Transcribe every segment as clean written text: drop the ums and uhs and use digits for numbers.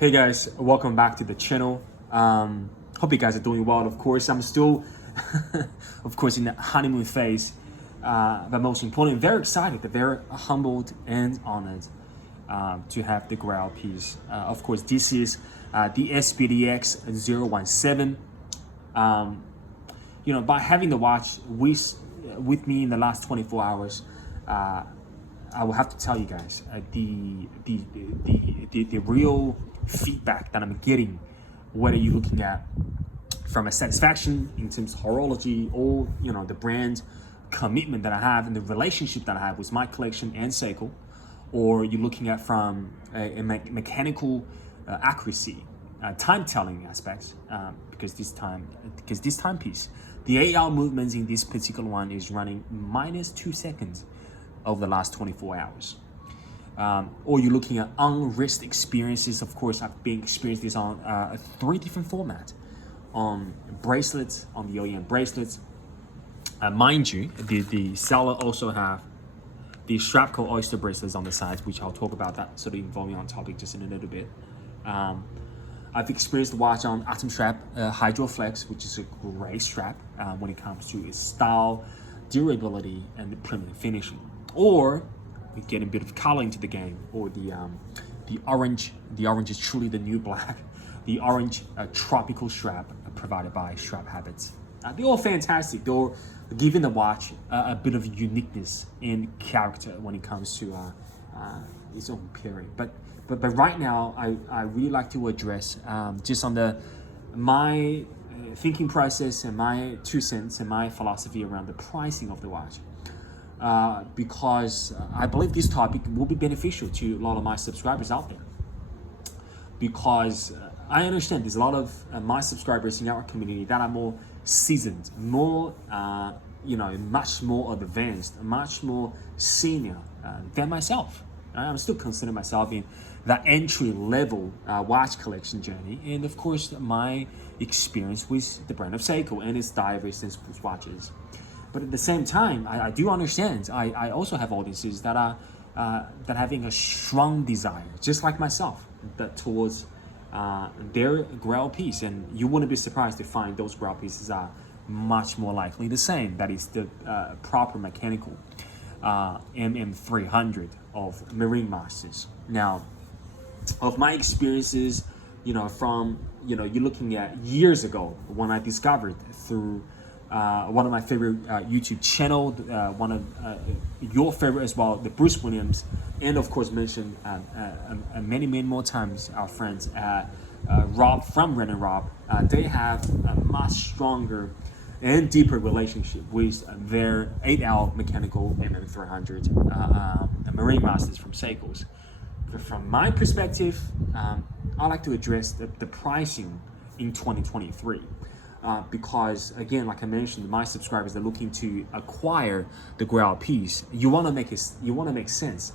Hey guys, welcome back to the channel. Hope you guys are doing well. Of course, I'm still, of course, in the honeymoon phase. But most important, very excited, very humbled and honored to have the Grail piece. Of course, this is the SPDX 017. By having the watch with me in the last 24 hours, I will have to tell you guys the real feedback that I'm getting, whether you're looking at from a satisfaction in terms of horology or the brand commitment that I have and the relationship that I have with my collection and Seiko, or you're looking at from a mechanical accuracy, time telling aspects, because this timepiece, the 8-hour movements in this particular one is running -2 seconds over the last 24 hours. Or you're looking at on-wrist experiences. Of course, I've been experiencing this on 3 different formats, on bracelets, on the OEM bracelets. Mind you, the seller also have the Strapco Oyster bracelets on the sides, which I'll talk about that sort of involving on topic just in a little bit. I've experienced the watch on Atom Strap Hydro Flex, which is a great strap when it comes to its style, durability, and the premium finishing. Or we get a bit of color into the game, or the orange. The orange is truly the new black. The orange tropical strap provided by Strap Habits. They're all fantastic. They're giving the watch a bit of uniqueness and character when it comes to its own period. But right now, I really like to address just on my thinking process and my 2 cents and my philosophy around the pricing of the watch. Because I believe this topic will be beneficial to a lot of my subscribers out there. Because I understand there's a lot of my subscribers in our community that are more seasoned, more, much more advanced, much more senior than myself. I'm still considering myself in that entry-level watch collection journey, and of course, my experience with the brand of Seiko and its diverse and sports watches. But at the same time, I do understand. I also have audiences that are having a strong desire, just like myself, that towards their Grail piece. And you wouldn't be surprised to find those Grail pieces are much more likely the same. That is the proper mechanical MM300 of Marine Masters. Now, of my experiences, from you're looking at years ago when I discovered through one of my favorite YouTube channel, one of your favorite as well, the Bruce Williams, and of course mentioned many more times our friends Rob from Ren and Rob. They have a much stronger and deeper relationship with their 8L mechanical MM300 Marine Masters from Seiko's. From my perspective, I like to address the pricing in 2023. Because again, like I mentioned, my subscribers are looking to acquire the Grail piece. You want to make sense.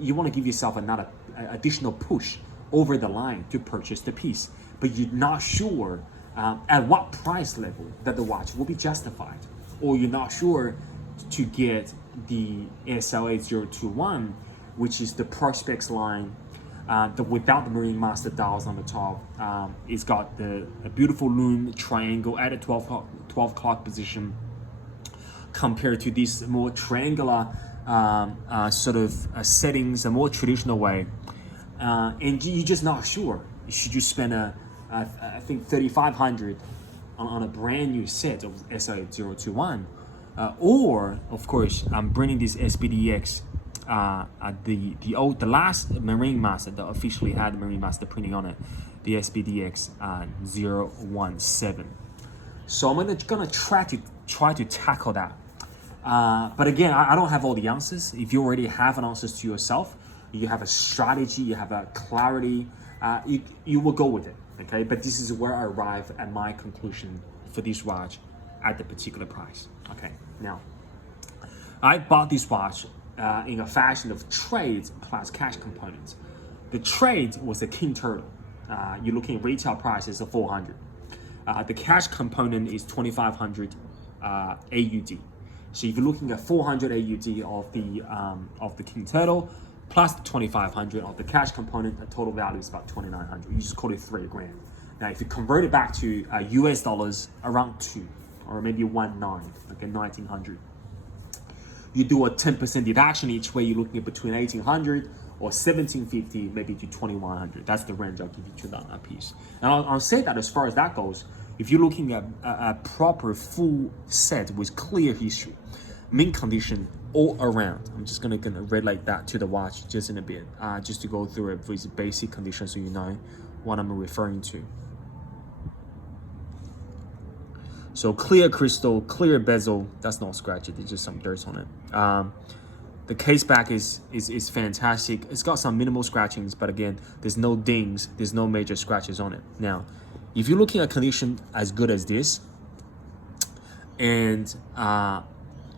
You want to give yourself another additional push over the line to purchase the piece, but you're not sure at what price level that the watch will be justified, or you're not sure to get the SLA 021, which is the Perspex line. Without the Marine Master dials on the top. It's got a beautiful lume triangle at a 12 o'clock position, compared to this more triangular settings, a more traditional way. And you're just not sure. Should you spend I think $3,500 on a brand new set of SLA 021, or of course I'm bringing this SPDX. The last Marine Master that officially had Marine Master printing on it, the SPDX 017. So I'm gonna try to tackle that. But again, I don't have all the answers. If you already have an answers to yourself, you have a strategy, you have a clarity, you will go with it. Okay, but this is where I arrive at my conclusion for this watch at the particular price. Okay, now I bought this watch in a fashion of trades plus cash components. The trade was a King Turtle. You're looking at retail prices of 400. The cash component is 2,500 AUD. So if you're looking at 400 AUD of the King Turtle plus the 2,500 of the cash component, the total value is about 2,900. You just call it $3,000. Now, if you convert it back to US dollars, around 2 or maybe 1.9, okay, 1,900. You do a 10% deduction each way. You're looking at between 1,800 or 1,750, maybe to 2,100. That's the range I'll give you to that piece. And I'll say that as far as that goes, if you're looking at a proper full set with clear history, mint condition all around. I'm just gonna relate that to the watch just in a bit, just to go through it with basic conditions so you know what I'm referring to. So clear crystal, clear bezel, that's not scratched, there's just some dirt on it. The case back is fantastic. It's got some minimal scratchings, but again, there's no dings, there's no major scratches on it. Now, if you're looking at condition as good as this, and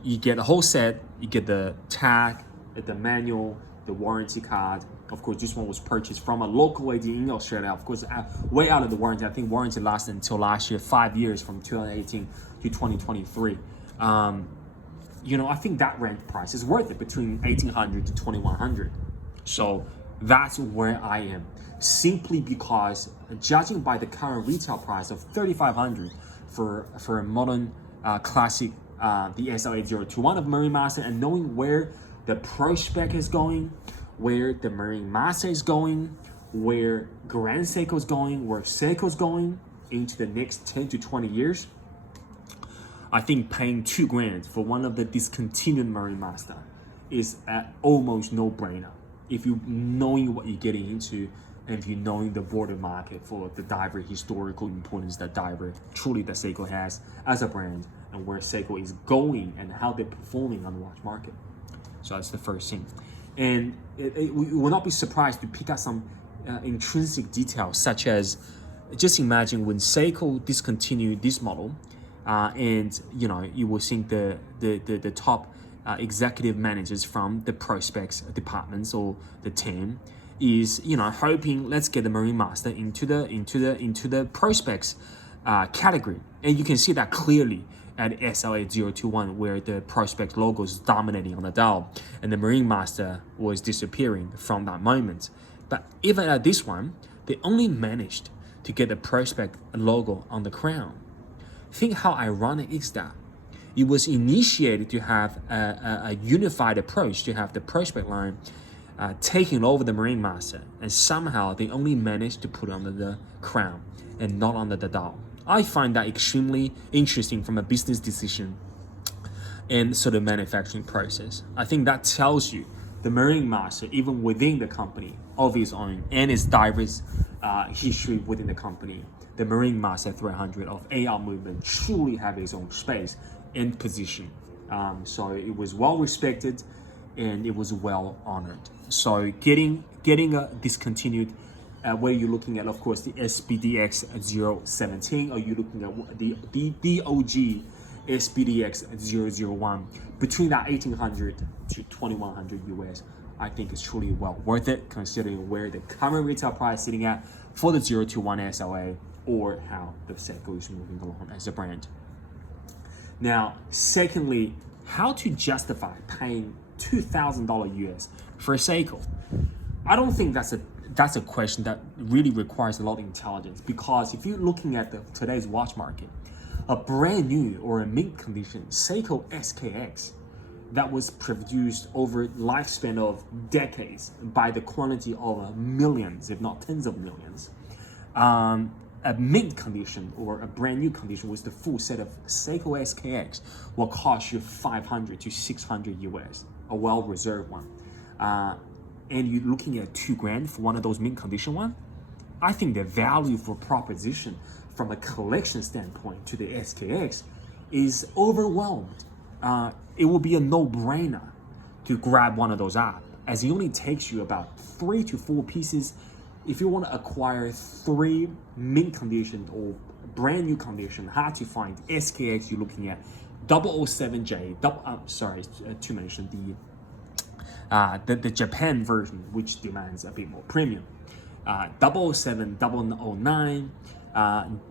you get the whole set, you get the tag, the manual, the warranty card. Of course, this one was purchased from a local lady in Australia. Of course, way out of the warranty. I think warranty lasted until last year, 5 years from 2018 to 2023. You know, I think that rent price is worth it, between 1,800 to 2,100. So that's where I am, simply because judging by the current retail price of 3,500 for a modern classic, the SLA021 of Marine Master, and knowing where the Pro Spec is going, where the Marine Master is going, where Grand Seiko is going, where Seiko's going into the next 10 to 20 years, I think paying $2,000 for one of the discontinued Marine Master is almost no-brainer. If you knowing what you're getting into, and if you knowing the border market for the diver historical importance that diver truly that Seiko has as a brand, and where Seiko is going and how they're performing on the watch market. So that's the first thing. And we will not be surprised to pick up some intrinsic details, such as, just imagine when Seiko discontinued this model, and you know, you will think the top executive managers from the prospects departments or the team is, you know, hoping let's get the Marine Master into the prospects category, and you can see that clearly at SLA021, where the prospect logo is dominating on the dial and the Marine Master was disappearing from that moment. But even at this one, they only managed to get the prospect logo on the crown. Think how ironic is that? It was initiated to have a unified approach, to have the prospect line taking over the Marine Master, and somehow they only managed to put it under the crown and not under the dial. I find that extremely interesting from a business decision and sort of manufacturing process. I think that tells you the Marine Master, even within the company of its own and its diverse history within the company, the Marine Master 300 of AR movement truly have its own space and position. So it was well respected and it was well honored. So getting a discontinued, where you're looking at, of course, the SPDX 017, or you're looking at the DOG SPDX 001, between that 1,800 to 2,100 US, I think it's truly well worth it, considering where the current retail price is sitting at for the 021 SLA, or how the Seiko is moving along as a brand. Now, secondly, how to justify paying $2,000 US for a Seiko? I don't think that's a question that really requires a lot of intelligence, because if you're looking at today's watch market, a brand new or a mint condition Seiko SKX that was produced over lifespan of decades by the quantity of millions, if not tens of millions, a mint condition or a brand new condition with the full set of Seiko SKX will cost you 500 to 600 US, a well-reserved one. And you're looking at $2,000 for one of those mint condition one. I think the value for proposition from a collection standpoint to the SKX is overwhelmed. It will be a no-brainer to grab one of those up, as it only takes you about 3 to 4 pieces. If you want to acquire 3 mint condition or brand new condition, hard to find SKX, you're looking at 007J, to mention the Japan version, which demands a bit more premium. 007, 009,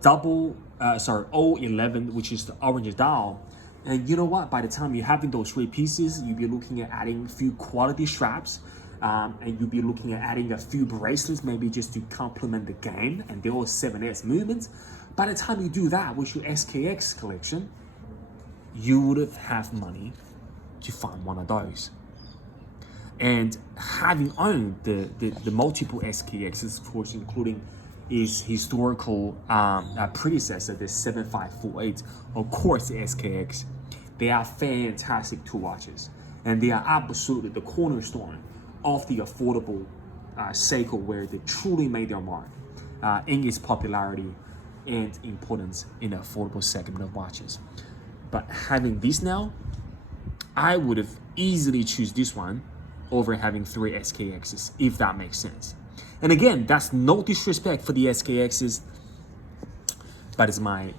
011, which is the orange dial. And you know what? By the time you're having those 3 pieces, you'll be looking at adding a few quality straps, and you'll be looking at adding a few bracelets, maybe just to complement the game, and they're all 7S movements. By the time you do that with your SKX collection, you would have money to find one of those. And having owned the multiple SKXs, of course, including its historical predecessor, the 7548, of course, the SKX, they are fantastic tool watches, and they are absolutely the cornerstone of the affordable Seiko, where they truly made their mark in its popularity and importance in the affordable segment of watches. But having this now, I would have easily choose this one over having 3 SKXs, if that makes sense. And again, that's no disrespect for the SKXs, but it's my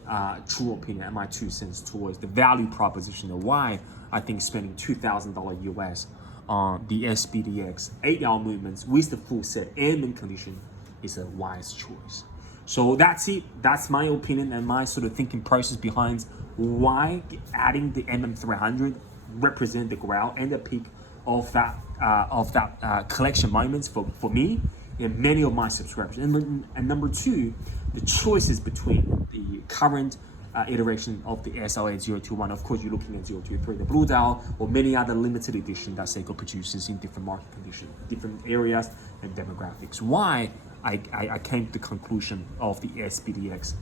true opinion and my 2 cents towards the value proposition of why I think spending $2,000 US on the SPDX 8-hour movements with the full set and mint condition is a wise choice. So that's it. That's my opinion and my sort of thinking process behind why adding the MM300 represent the grail and the peak of that collection moments for me and many of my subscribers. And number 2, the choices between the current iteration of the SLA021. Of course, you're looking at 023, the Blue Dial, or many other limited edition that Seiko produces in different market conditions, different areas and demographics. Why I came to the conclusion of the SPDX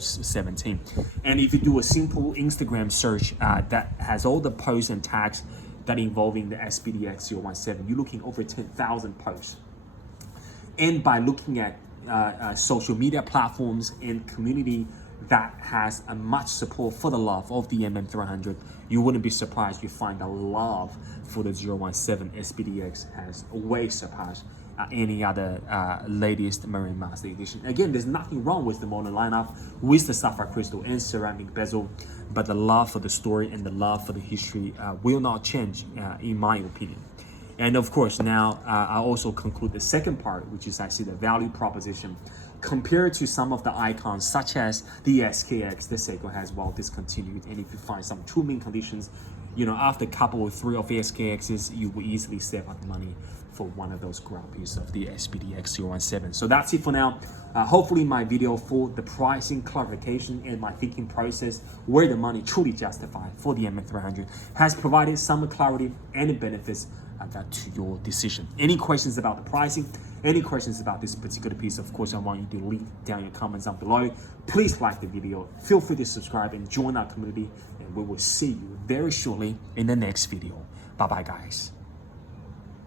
017. And if you do a simple Instagram search that has all the posts and tags that involving the SPDX 017, you're looking over 10,000 posts. And by looking at social media platforms and community that has a much support for the love of the MM300, you wouldn't be surprised you find the love for the 017 SPDX has way surpassed any other latest Marine Master Edition. Again, there's nothing wrong with the modern lineup with the sapphire crystal and ceramic bezel, but the love for the story and the love for the history will not change, in my opinion. And of course, now I also conclude the second part, which is I see the value proposition compared to some of the icons such as the SKX, the Seiko has well discontinued. And if you find some two mint conditions, you know, after a couple or 3 of the SKXs, you will easily save up money for one of those ground pieces of the SPDX 017. So that's it for now. Hopefully my video for the pricing clarification and my thinking process where the money truly justified for the MM300 has provided some clarity and benefits that to your decision. Any questions about the pricing, any questions about this particular piece, of course, I want you to leave down your comments down below. Please like the video, feel free to subscribe and join our community, and we will see you very shortly in the next video. Bye bye, guys.